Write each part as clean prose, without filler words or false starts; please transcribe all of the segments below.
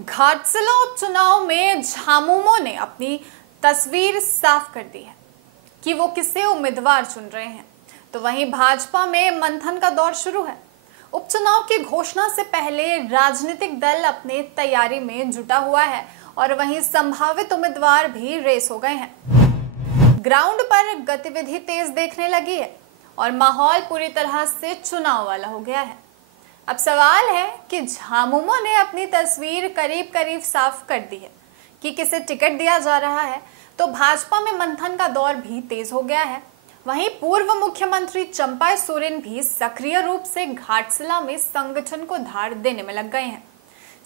घाटशिला उपचुनाव में झामुमो ने अपनी तस्वीर साफ कर दी है कि वो किसे उम्मीदवार चुन रहे हैं। तो वहीं भाजपा में मंथन का दौर शुरू है। उपचुनाव की घोषणा से पहले राजनीतिक दल अपने तैयारी में जुटा हुआ है और वहीं संभावित उम्मीदवार भी रेस हो गए हैं। ग्राउंड पर गतिविधि तेज देखने लगी है और माहौल पूरी तरह से चुनाव वाला हो गया है। अब सवाल है कि झामुमो ने अपनी तस्वीर करीब करीब साफ कर दी है कि किसे टिकट दिया जा रहा है। तो भाजपा में मंथन का दौर भी तेज हो गया है। वहीं पूर्व मुख्यमंत्री चंपा सोरेन भी सक्रिय रूप से घाटशिला में संगठन को धार देने में लग गए हैं।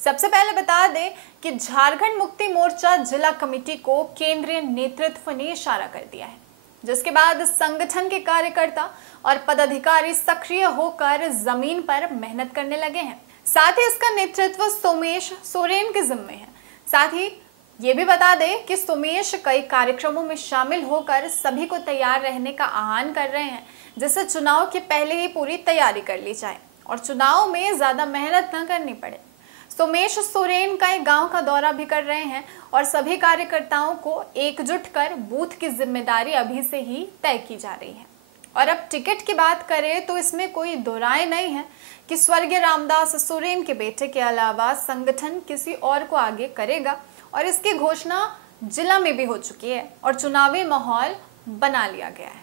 सबसे पहले बता दें कि झारखंड मुक्ति मोर्चा जिला कमेटी को केंद्रीय नेतृत्व ने इशारा कर दिया है, जिसके बाद संगठन के कार्यकर्ता और पदाधिकारी सक्रिय होकर जमीन पर मेहनत करने लगे हैं। साथ ही इसका नेतृत्व सोमेश सोरेन के जिम्मे है। साथ ही ये भी बता दें कि सोमेश कई कार्यक्रमों में शामिल होकर सभी को तैयार रहने का आह्वान कर रहे हैं, जिससे चुनाव के पहले ही पूरी तैयारी कर ली जाए और चुनाव में ज्यादा मेहनत न करनी पड़े। सोमेश सोरेन कई गांव का दौरा भी कर रहे हैं और सभी कार्यकर्ताओं को एकजुट कर बूथ की जिम्मेदारी अभी से ही तय की जा रही है। और अब टिकट की बात करें तो इसमें कोई दो राय नहीं है कि स्वर्गीय रामदास सोरेन के बेटे के अलावा संगठन किसी और को आगे करेगा और इसकी घोषणा जिला में भी हो चुकी है और चुनावी माहौल बना लिया गया है।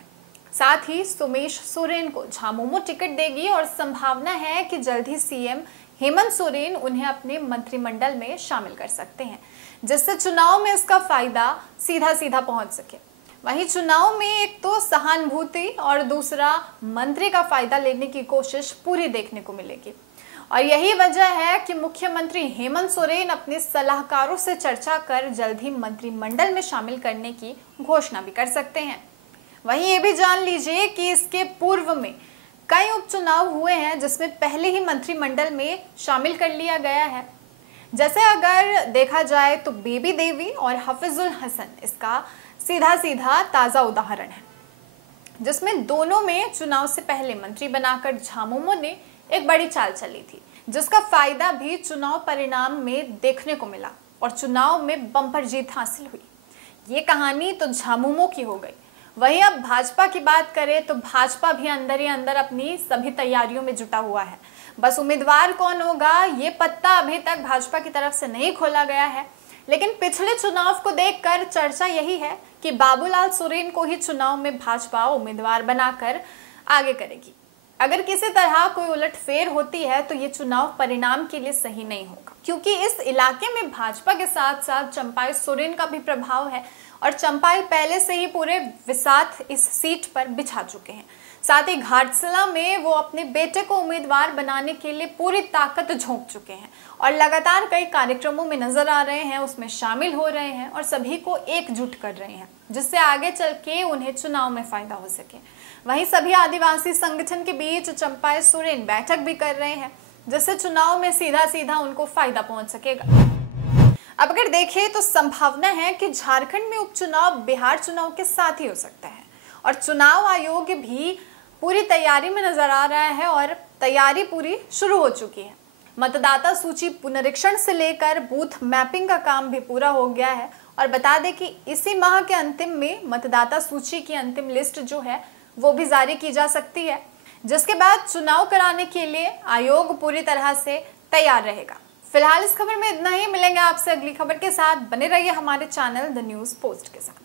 साथ ही सोमेश सोरेन को झामुमो टिकट देगी और संभावना है कि जल्द ही सीएम हेमंत सोरेन उन्हें अपने मंत्रिमंडल में शामिल कर सकते हैं, जिससे चुनाव में इसका फायदा सीधा सीधा पहुंच सके। वहीं चुनाव में एक तो सहानुभूति और दूसरा मंत्री का फायदा लेने की कोशिश पूरी देखने को मिलेगी और यही वजह है कि मुख्यमंत्री हेमंत सोरेन अपने सलाहकारों से चर्चा कर जल्द ही मंत्रिमंडल में शामिल करने की घोषणा भी कर सकते हैं। वहीं ये भी जान लीजिए कि इसके पूर्व में कई उपचुनाव हुए हैं जिसमें पहले ही मंत्रिमंडल में शामिल कर लिया गया है। जैसे अगर देखा जाए तो बेबी देवी और हफीजुल हसन इसका सीधा सीधा ताज़ा उदाहरण है, जिसमें दोनों में चुनाव से पहले मंत्री बनाकर झामुमो ने एक बड़ी चाल चली थी, जिसका फायदा भी चुनाव परिणाम में देखने को मिला और चुनाव में बम्पर जीत हासिल हुई। ये कहानी तो झामुमो की हो गई। वहीं अब भाजपा की बात करें तो भाजपा भी अंदर ही अंदर अपनी सभी तैयारियों में जुटा हुआ है। बस उम्मीदवार कौन होगा ये पत्ता अभी तक भाजपा की तरफ से नहीं खोला गया है, लेकिन पिछले चुनाव को देखकर चर्चा यही है कि बाबूलाल सोरेन को ही चुनाव में भाजपा उम्मीदवार बनाकर आगे करेगी। अगर किसी तरह कोई उलटफेर होती है तो ये चुनाव परिणाम के लिए सही नहीं होगा, क्योंकि इस इलाके में भाजपा के साथ साथ चंपाई सोरेन का भी प्रभाव है और चंपाई पहले से ही पूरे विसात इस सीट पर बिछा चुके हैं। साथ ही घाटशिला में वो अपने बेटे को उम्मीदवार बनाने के लिए पूरी ताकत झोंक चुके हैं और लगातार कई कार्यक्रमों में नजर आ रहे हैं, उसमें शामिल हो रहे हैं और सभी को एकजुट कर रहे हैं, जिससे आगे चल के उन्हें चुनाव में फायदा हो सके। वहीं सभी आदिवासी संगठन के बीच चंपाई सोरेन बैठक भी कर रहे हैं, जिससे चुनाव में सीधा सीधा उनको फायदा पहुंच सकेगा। अब अगर देखें तो संभावना है कि झारखंड में उपचुनाव बिहार चुनाव के साथ ही हो सकता है और चुनाव आयोग भी पूरी तैयारी में नजर आ रहा है और तैयारी पूरी शुरू हो चुकी है। मतदाता सूची पुनरीक्षण से लेकर बूथ मैपिंग का काम भी पूरा हो गया है और बता दें कि इसी माह के अंतिम में मतदाता सूची की अंतिम लिस्ट जो है वो भी जारी की जा सकती है, जिसके बाद चुनाव कराने के लिए आयोग पूरी तरह से तैयार रहेगा। फिलहाल इस खबर में इतना ही। मिलेंगे आपसे अगली खबर के साथ। बने रहिए हमारे चैनल द न्यूज़ पोस्ट के साथ।